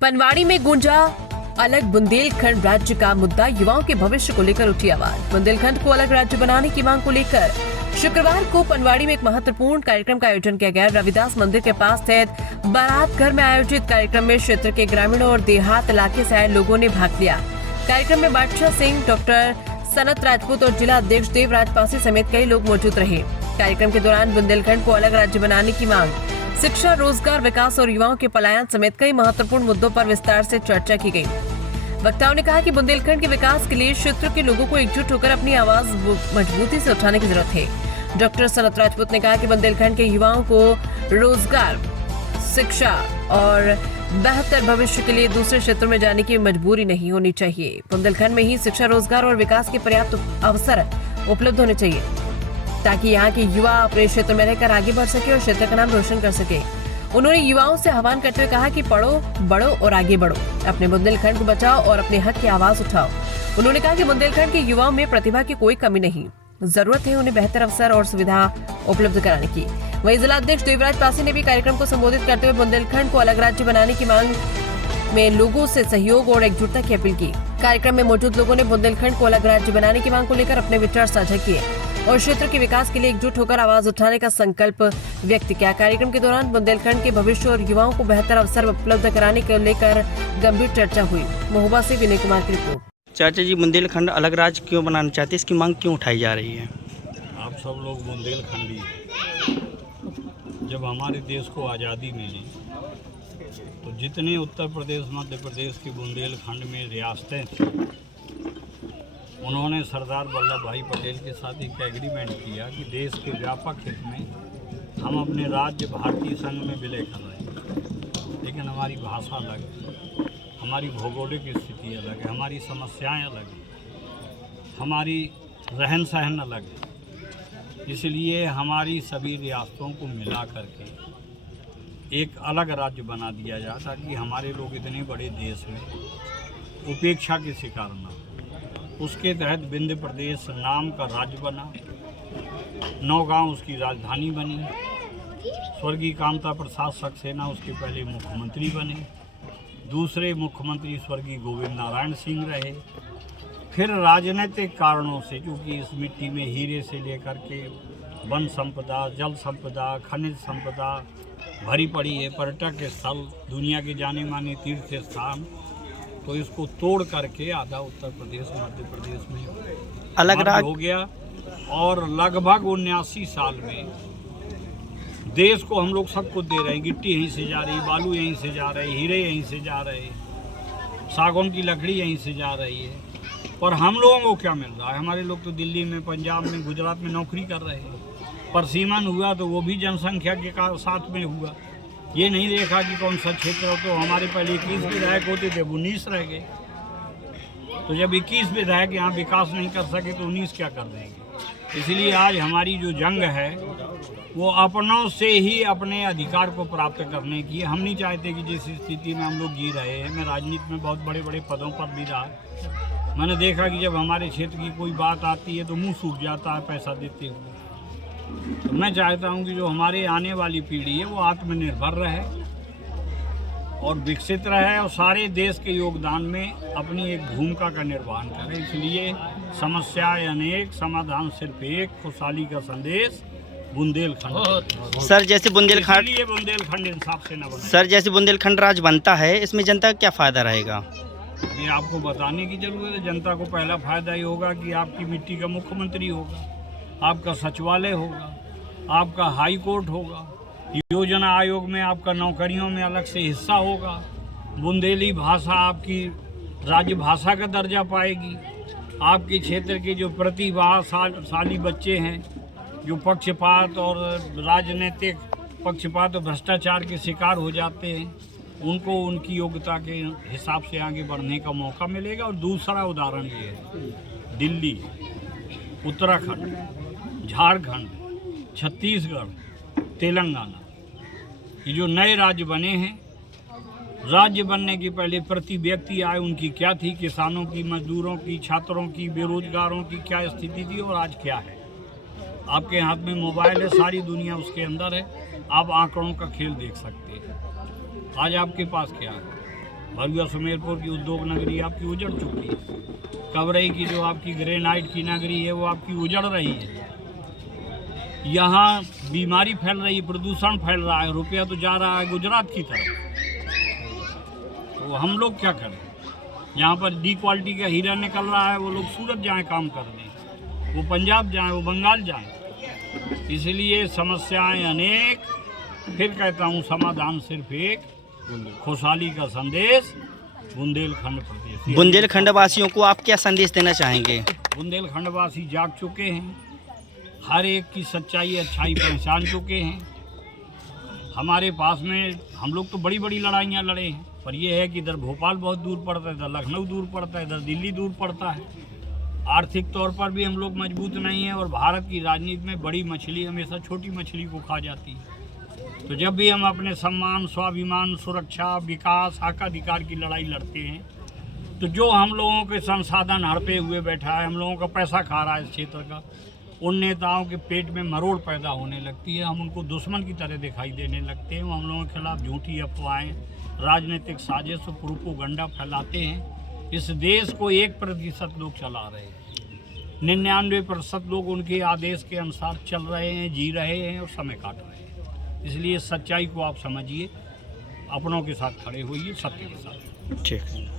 पनवाड़ी में गूंजा अलग बुंदेलखंड राज्य का मुद्दा। युवाओं के भविष्य को लेकर उठी आवाज। बुंदेलखंड को अलग राज्य बनाने की मांग को लेकर शुक्रवार को पनवाड़ी में एक महत्वपूर्ण कार्यक्रम का आयोजन किया गया। रविदास मंदिर के पास स्थित बारात घर में आयोजित कार्यक्रम में क्षेत्र के ग्रामीणों और देहात इलाके से आए लोगों ने भाग लिया। कार्यक्रम में बादशाह सिंह, डॉक्टर सनत राजपूत और जिला अध्यक्ष देवराज पासी समेत कई लोग मौजूद रहे। कार्यक्रम के दौरान बुंदेलखंड को अलग राज्य बनाने की मांग, शिक्षा, रोजगार, विकास और युवाओं के पलायन समेत कई महत्वपूर्ण मुद्दों पर विस्तार से चर्चा की गई। वक्ताओं ने कहा कि बुंदेलखंड के विकास के लिए क्षेत्र के लोगों को एकजुट होकर अपनी आवाज मजबूती से उठाने की जरूरत है। डॉक्टर सनत राजपूत ने कहा कि बुंदेलखंड के युवाओं को रोजगार, शिक्षा और बेहतर भविष्य के लिए दूसरे क्षेत्रों में जाने की मजबूरी नहीं होनी चाहिए। बुंदेलखंड में ही शिक्षा, रोजगार और विकास के पर्याप्त अवसर उपलब्ध होने चाहिए ताकि यहाँ के युवा अपने क्षेत्र में रहकर आगे बढ़ सके और क्षेत्र का नाम रोशन कर सके। उन्होंने युवाओं से आह्वान करते हुए कहा कि पढ़ो, बढ़ो और आगे बढ़ो, अपने बुंदेलखंड को बचाओ और अपने हक की आवाज उठाओ। उन्होंने कहा कि बुंदेलखंड के युवाओं में प्रतिभा की कोई कमी नहीं, जरूरत है उन्हें बेहतर अवसर और सुविधा उपलब्ध कराने की। वहीं जिला अध्यक्ष देवराज पासी ने भी कार्यक्रम को संबोधित करते हुए बुंदेलखंड को अलग राज्य बनाने की मांग में लोगों से सहयोग और एकजुटता की अपील की। कार्यक्रम में मौजूद लोगों ने बुंदेलखंड को अलग राज्य बनाने की मांग को लेकर अपने विचार साझा किए और क्षेत्र के विकास के लिए एकजुट होकर आवाज उठाने का संकल्प व्यक्त किया। कार्यक्रम के दौरान बुंदेलखंड के भविष्य और युवाओं को बेहतर अवसर उपलब्ध कराने को लेकर गंभीर चर्चा हुई। महोबा से विनय कुमार की रिपोर्ट। चाचा जी, बुंदेलखंड अलग राज्य क्यों बनाना चाहते हैं, इसकी मांग क्यों उठाई जा रही है? आप सब लोग बुंदेलखंडी, जब हमारे देश को आज़ादी मिली तो जितने उत्तर प्रदेश, मध्य प्रदेश की बुंदेलखंड में रियासतें थी, उन्होंने सरदार वल्लभ भाई पटेल के साथ एक एग्रीमेंट किया कि देश के व्यापक हित में हम अपने राज्य भारतीय संघ में विलय कर रहे हैं। लेकिन हमारी भाषा अलग है, हमारी भौगोलिक स्थिति अलग है, हमारी समस्याएं अलग हैं, हमारी रहन सहन अलग है। इसलिए हमारी सभी रियासतों को मिला करके एक अलग राज्य बना दिया जाए ताकि हमारे लोग इतने बड़े देश में उपेक्षा के शिकार न हो। उसके तहत विंध्य प्रदेश नाम का राज्य बना, नौगांव उसकी राजधानी बनी, स्वर्गीय कामता प्रसाद सक्सेना उसके पहले मुख्यमंत्री बने, दूसरे मुख्यमंत्री स्वर्गीय गोविंद नारायण सिंह रहे। फिर राजनीतिक कारणों से, क्योंकि इस मिट्टी में हीरे से लेकर के वन संपदा, जल संपदा, खनिज संपदा भरी पड़ी है, पर्यटक स्थल, दुनिया के जाने माने तीर्थ स्थान, तो इसको तोड़ करके आधा उत्तर प्रदेश, मध्य प्रदेश में अलग राज्य हो गया। और लगभग 79 साल में देश को हम लोग सबको दे रहे हैं। गिट्टी यहीं से जा रही, बालू यहीं से जा रहे, हीरे यहीं से जा रहे, सागौन की लकड़ी यहीं से जा रही है। और हम लोगों को क्या मिल रहा है? हमारे लोग तो दिल्ली में, पंजाब में, गुजरात में नौकरी कर रहे हैं। परसीमन हुआ तो वो भी जनसंख्या के साथ में हुआ। ये नहीं देखा कि कौन सा क्षेत्र हो। तो हमारे पहले 21 विधायक होते थे, 19 रह गए। तो जब 21 विधायक यहाँ विकास नहीं कर सके तो 19 क्या कर देंगे? इसलिए आज हमारी जो जंग है वो अपनों से ही अपने अधिकार को प्राप्त करने की। हम नहीं चाहते कि जिस स्थिति में हम लोग जी रहे हैं, मैं राजनीति में बहुत बड़े बड़े पदों पर भी रहा, मैंने देखा कि जब हमारे क्षेत्र की कोई बात आती है तो मुंह सूख जाता है पैसा देते हुए। तो मैं चाहता हूं कि जो हमारे आने वाली पीढ़ी है वो आत्मनिर्भर रहे और विकसित रहे और सारे देश के योगदान में अपनी एक भूमिका का निर्वहन करे। इसलिए समस्याएं अनेक, समाधान सिर्फ एक, खुशहाली का संदेश बुंदेलखंड। सर, जैसे बुंदेलखंड इंसाफ से न बने। सर, जैसे बुंदेलखंड राज्य बनता है, इसमें जनता का क्या फायदा रहेगा? ये आपको बताने की जरूरत है। जनता को पहला फायदा ये होगा कि आपकी मिट्टी का मुख्यमंत्री होगा, आपका सचिवालय होगा, आपका हाई कोर्ट होगा, योजना आयोग में आपका नौकरियों में अलग से हिस्सा होगा, बुंदेली भाषा आपकी राज्य भाषा का दर्जा पाएगी। आपके क्षेत्र के जो प्रतिभाशाली बच्चे हैं, जो पक्षपात और राजनीतिक पक्षपात और भ्रष्टाचार के शिकार हो जाते हैं, उनको उनकी योग्यता के हिसाब से आगे बढ़ने का मौका मिलेगा। और दूसरा उदाहरण ये है, दिल्ली, उत्तराखंड, झारखंड, छत्तीसगढ़, तेलंगाना, ये जो नए राज्य बने हैं, राज्य बनने के पहले प्रति व्यक्ति आय उनकी क्या थी, किसानों की, मजदूरों की, छात्रों की, बेरोजगारों की क्या स्थिति थी और आज क्या है। आपके हाथ में मोबाइल है, सारी दुनिया उसके अंदर है, आप आंकड़ों का खेल देख सकते हैं। आज आपके पास क्या है? भरुआ सुमेरपुर की उद्योग नगरी आपकी उजड़ चुकी है। कवरई की जो आपकी ग्रेनाइट की नगरी है वो आपकी उजड़ रही है। यहाँ बीमारी फैल रही है, प्रदूषण फैल रहा है, रुपया तो जा रहा है गुजरात की तरफ। तो हम लोग क्या करें? यहाँ पर डी क्वालिटी का हीरा निकल रहा है, वो लोग सूरत जाएं काम करने, वो पंजाब जाएं, वो बंगाल जाएं। इसलिए समस्याएं अनेक, फिर कहता हूँ समाधान सिर्फ एक, खुशहाली का संदेश बुंदेलखंड प्रदेश। बुंदेलखंड वासियों को आप क्या संदेश देना चाहेंगे? बुंदेलखंड वासी जाग चुके हैं, हर एक की सच्चाई अच्छाई पहचान चुके हैं। हमारे पास में हम लोग तो बड़ी बड़ी लड़ाइयाँ लड़े हैं, पर यह है कि इधर भोपाल बहुत दूर पड़ता है, इधर लखनऊ दूर पड़ता है, इधर दिल्ली दूर पड़ता है। आर्थिक तौर पर भी हम लोग मजबूत नहीं हैं और भारत की राजनीति में बड़ी मछली हमेशा छोटी मछली को खा जाती है। तो जब भी हम अपने सम्मान, स्वाभिमान, सुरक्षा, विकास, हक अधिकार की लड़ाई लड़ते हैं, तो जो हम लोगों के संसाधन हड़पे हुए बैठा है, हम लोगों का पैसा खा रहा है इस क्षेत्र का, उन नेताओं के पेट में मरोड़ पैदा होने लगती है। हम उनको दुश्मन की तरह दिखाई देने लगते हैं। हम लोगों के खिलाफ झूठी अफवाहें, राजनीतिक साजिश और प्रोपेगेंडा फैलाते हैं। इस देश को 1% लोग चला रहे हैं, 99% लोग उनके आदेश के अनुसार चल रहे हैं, जी रहे हैं और समय काट रहे हैं। इसलिए सच्चाई को आप समझिए, अपनों के साथ खड़े होइए, सत्य के साथ। ठीक।